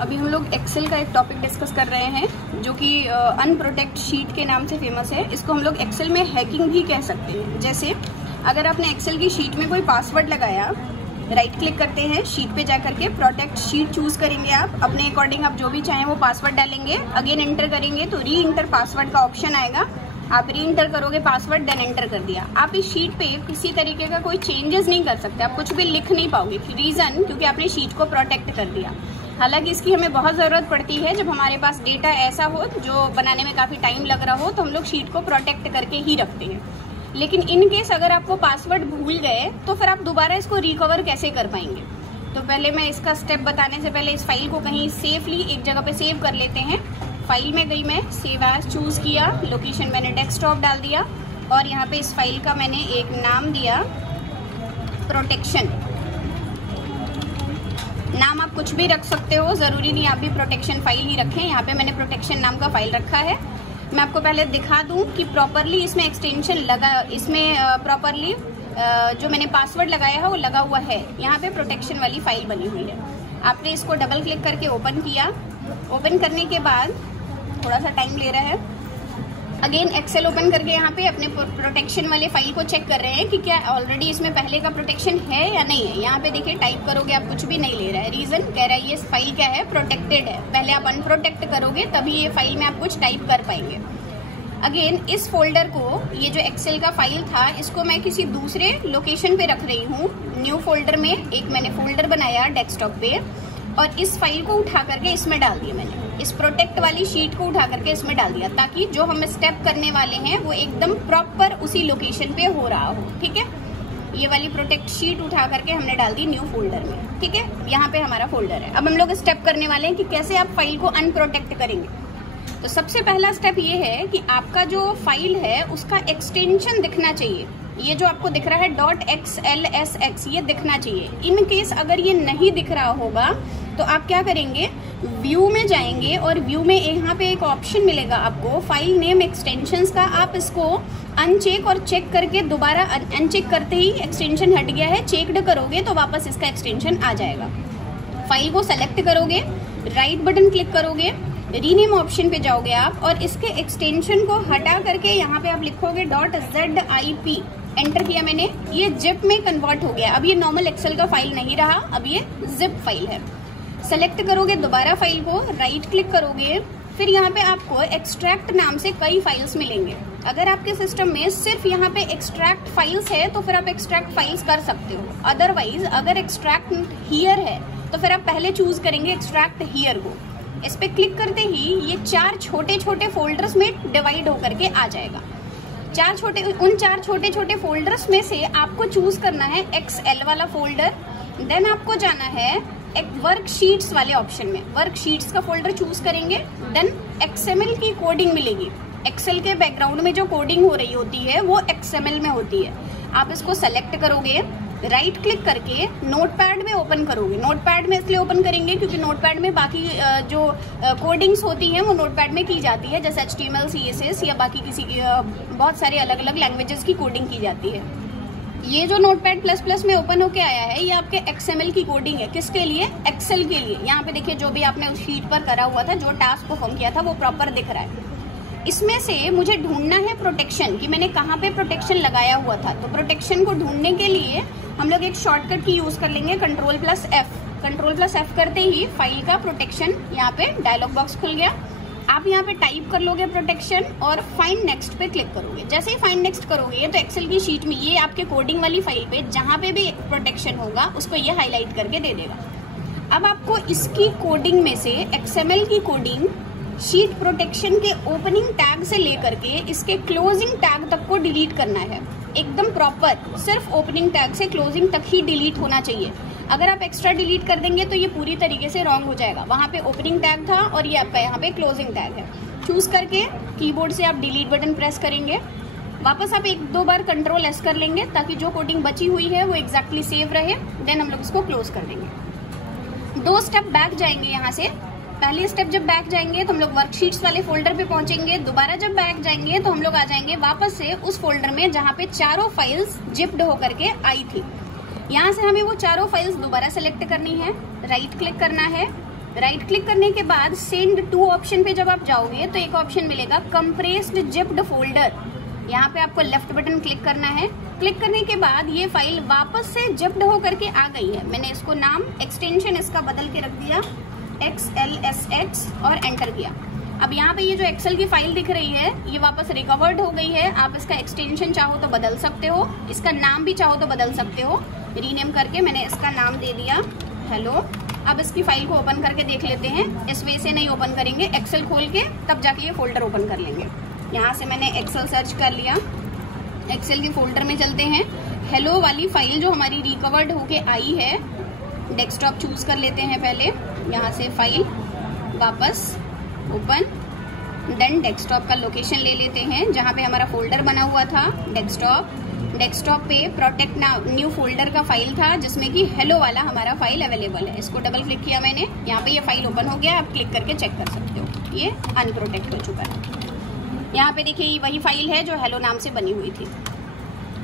अभी हम लोग एक्सेल का एक टॉपिक डिस्कस कर रहे हैं जो कि अनप्रोटेक्ट शीट के नाम से फेमस है। इसको हम लोग एक्सेल में हैकिंग भी कह सकते हैं। जैसे अगर आपने एक्सेल की शीट में कोई पासवर्ड लगाया, राइट क्लिक करते हैं, शीट पे जाकर के प्रोटेक्ट शीट चूज करेंगे। आप अपने अकॉर्डिंग आप जो भी चाहें वो पासवर्ड डालेंगे, अगेन एंटर करेंगे तो री इंटर पासवर्ड का ऑप्शन आएगा। आप री इंटर करोगे पासवर्ड, देन एंटर कर दिया। आप इस शीट पे किसी तरीके का कोई चेंजेस नहीं कर सकते, आप कुछ भी लिख नहीं पाओगे। रीजन क्योंकि आपने शीट को प्रोटेक्ट कर दिया। हालांकि इसकी हमें बहुत जरूरत पड़ती है जब हमारे पास डेटा ऐसा हो जो बनाने में काफी टाइम लग रहा हो, तो हम लोग शीट को प्रोटेक्ट करके ही रखते हैं। लेकिन इन केस अगर आपको पासवर्ड भूल गए तो फिर आप दोबारा इसको रिकवर कैसे कर पाएंगे। तो पहले मैं इसका स्टेप बताने से पहले इस फाइल को कहीं सेफली एक जगह पे सेव कर लेते हैं। फाइल में गई मैं, सेव एज चूज किया, लोकेशन मैंने डेस्कटॉप डाल दिया और यहाँ पे इस फाइल का मैंने एक नाम दिया प्रोटेक्शन। नाम आप कुछ भी रख सकते हो, जरूरी नहीं आप भी प्रोटेक्शन फाइल ही रखें। यहाँ पे मैंने प्रोटेक्शन नाम का फाइल रखा है। मैं आपको पहले दिखा दूं कि प्रॉपरली इसमें एक्सटेंशन लगा, इसमें प्रॉपरली जो मैंने पासवर्ड लगाया है वो लगा हुआ है। यहाँ पे प्रोटेक्शन वाली फाइल बनी हुई है। आपने इसको डबल क्लिक करके ओपन किया। ओपन करने के बाद थोड़ा सा टाइम ले रहा है। अगेन एक्सेल ओपन करके यहाँ पे अपने प्रोटेक्शन वाले फाइल को चेक कर रहे हैं कि क्या ऑलरेडी इसमें पहले का प्रोटेक्शन है या नहीं है। यहाँ पे देखिए टाइप करोगे आप कुछ भी नहीं ले रहा है। रीजन कह रहा है ये फाइल क्या है, प्रोटेक्टेड है। पहले आप अनप्रोटेक्ट करोगे तभी ये फाइल में आप कुछ टाइप कर पाएंगे। अगेन इस फोल्डर को, ये जो एक्सेल का फाइल था, इसको मैं किसी दूसरे लोकेशन पे रख रही हूँ। न्यू फोल्डर में एक मैंने फोल्डर बनाया डेस्कटॉप पे और इस फाइल को उठा करके इसमें डाल दिया। मैंने इस प्रोटेक्ट वाली शीट को उठा करके इसमें डाल दिया ताकि जो हम स्टेप करने वाले हैं वो एकदम प्रॉपर उसी लोकेशन पे हो रहा हो। ठीक है, ये वाली प्रोटेक्ट शीट उठा करके हमने डाल दी न्यू फोल्डर में। ठीक है, यहाँ पे हमारा फोल्डर है। अब हम लोग स्टेप करने वाले हैं कि कैसे आप फाइल को अनप्रोटेक्ट करेंगे। तो सबसे पहला स्टेप ये है कि आपका जो फाइल है उसका एक्सटेंशन दिखना चाहिए। ये जो आपको दिख रहा है .xlsx, ये दिखना चाहिए। इन केस अगर ये नहीं दिख रहा होगा तो आप क्या करेंगे, व्यू में जाएंगे और व्यू में यहाँ पे एक ऑप्शन मिलेगा आपको फाइल नेम एक्सटेंशंस का। आप इसको अनचेक और चेक करके दोबारा अनचेक करते ही एक्सटेंशन हट गया है, चेकड करोगे तो वापस इसका एक्सटेंशन आ जाएगा। फाइल को सेलेक्ट करोगे, राइट बटन क्लिक करोगे, रीनेम ऑप्शन पे जाओगे आप और इसके एक्सटेंशन को हटा करके यहाँ पे आप लिखोगे .zip। एंटर किया मैंने, ये जिप में कन्वर्ट हो गया। अब ये नॉर्मल एक्सेल का फाइल नहीं रहा, अब ये जिप फाइल है। सेलेक्ट करोगे दोबारा फाइल को, राइट क्लिक करोगे, फिर यहाँ पे आपको एक्सट्रैक्ट नाम से कई फाइल्स मिलेंगे। अगर आपके सिस्टम में सिर्फ यहाँ पे एक्सट्रैक्ट फाइल्स है तो फिर आप एक्सट्रैक्ट फाइल्स कर सकते हो। अदरवाइज अगर एक्सट्रैक्ट हियर है तो फिर आप पहले चूज करेंगे एक्सट्रैक्ट हियर को। इस पे क्लिक करते ही ये 4 छोटे छोटे फोल्डर्स में डिवाइड होकर के आ जाएगा। उन चार छोटे छोटे फोल्डर्स में से आपको चूज करना है एक्सएल वाला फोल्डर। देन आपको जाना है एक वर्कशीट्स वाले ऑप्शन में, वर्कशीट्स का फोल्डर चूज करेंगे। देन एक्सएमएल की कोडिंग मिलेगी। एक्सेल के बैकग्राउंड में जो कोडिंग हो रही होती है वो एक्सएमएल में होती है। आप इसको सेलेक्ट करोगे, राइट क्लिक करके नोटपैड में ओपन करोगे। नोटपैड में इसलिए ओपन करेंगे क्योंकि नोटपैड में बाकी जो कोडिंग्स होती हैं वो नोटपैड में की जाती है, जैसे HTML, CSS या बाकी किसी की बहुत सारे अलग अलग लैंग्वेजेस की कोडिंग की जाती है। ये जो नोटपैड प्लस में ओपन होके आया है ये आपके XML की कोडिंग है। किसके लिए? एक्सेल के लिए। यहाँ पे देखिए जो भी आपने उस शीट पर करा हुआ था, जो टास्क परफॉर्म किया था वो प्रॉपर दिख रहा है। इसमें से मुझे ढूंढना है प्रोटेक्शन कि मैंने कहाँ पे प्रोटेक्शन लगाया हुआ था। तो प्रोटेक्शन को ढूंढने के लिए हम लोग एक शॉर्टकट की यूज कर लेंगे, Ctrl+F। Ctrl+F करते ही फाइल का प्रोटेक्शन यहाँ पे डायलॉग बॉक्स खुल गया। आप यहाँ पे टाइप कर लोगे प्रोटेक्शन और फाइंड नेक्स्ट पे क्लिक करोगे। जैसे ही फाइंड नेक्स्ट करोगे तो एक्सेल की शीट में ये आपके कोडिंग वाली फाइल पे जहाँ पे भी प्रोटेक्शन होगा उसको ये हाईलाइट करके दे देगा। अब आपको इसकी कोडिंग में से XML की कोडिंग शीट प्रोटेक्शन के ओपनिंग टैग से लेकर के इसके क्लोजिंग टैग तक को डिलीट करना है। एकदम प्रॉपर, सिर्फ ओपनिंग टैग से क्लोजिंग तक ही डिलीट होना चाहिए। अगर आप एक्स्ट्रा डिलीट कर देंगे तो ये पूरी तरीके से रॉन्ग हो जाएगा। वहां पे ओपनिंग टैग था और ये आपका यहाँ पे क्लोजिंग टैग है। चूज करके कीबोर्ड से आप डिलीट बटन प्रेस करेंगे। वापस आप 1-2 बार Ctrl+S कर लेंगे ताकि जो कोडिंग बची हुई है वो एग्जैक्टली सेव रहे। देन हम लोग इसको क्लोज कर देंगे। 2 स्टेप बैक जाएंगे यहाँ से। पहले स्टेप जब बैक जाएंगे तो हम लोग वर्कशीट्स वाले फोल्डर पे पहुंचेंगे। दोबारा जब बैक जाएंगे तो हम लोग आ जाएंगे वापस से उस फोल्डर में जहाँ पे चारों फाइल्स जिप्ड होकर के आई थी। यहाँ से हमें वो चारों फाइल्स दोबारा सेलेक्ट करनी है, राइट क्लिक करना है, राइट क्लिक करने के बाद सेंड टू ऑप्शन पे जब आप जाओगे तो एक ऑप्शन मिलेगा कंप्रेस्ड जिप्ड फोल्डर। यहाँ पे आपको लेफ्ट बटन क्लिक करना है। क्लिक करने के बाद ये फाइल वापस से जिप्ड होकर के आ गई है। मैंने इसको नाम एक्सटेंशन इसका बदल के रख दिया XLSX और एंटर किया। अब यहाँ पे ये जो एक्सेल की फाइल दिख रही है ये वापस रिकवर्ड हो गई है। आप इसका एक्सटेंशन चाहो तो बदल सकते हो, इसका नाम भी चाहो तो बदल सकते हो। रीनेम करके मैंने इसका नाम दे दिया हेलो। अब इसकी फाइल को ओपन करके देख लेते हैं। इस वे से नहीं ओपन करेंगे, एक्सेल खोल के तब जाके ये फोल्डर ओपन कर लेंगे। यहाँ से मैंने एक्सेल सर्च कर लिया, एक्सेल के फोल्डर में चलते हैं। हेलो वाली फाइल जो हमारी रिकवर्ड होके आई है, डेस्कटॉप चूज कर लेते हैं पहले। यहाँ से फाइल वापस ओपन, देन डेस्कटॉप का लोकेशन ले लेते हैं जहाँ पे हमारा फोल्डर बना हुआ था डेस्कटॉप पे प्रोटेक्ट न्यू फोल्डर का फाइल था जिसमें कि हेलो वाला हमारा फाइल अवेलेबल है। इसको डबल क्लिक किया मैंने, यहाँ पे ये फाइल ओपन हो गया। आप क्लिक करके चेक कर सकते हो ये अनप्रोटेक्ट हो चुका है। यहाँ पे देखिए वही फाइल है जो हेलो नाम से बनी हुई थी।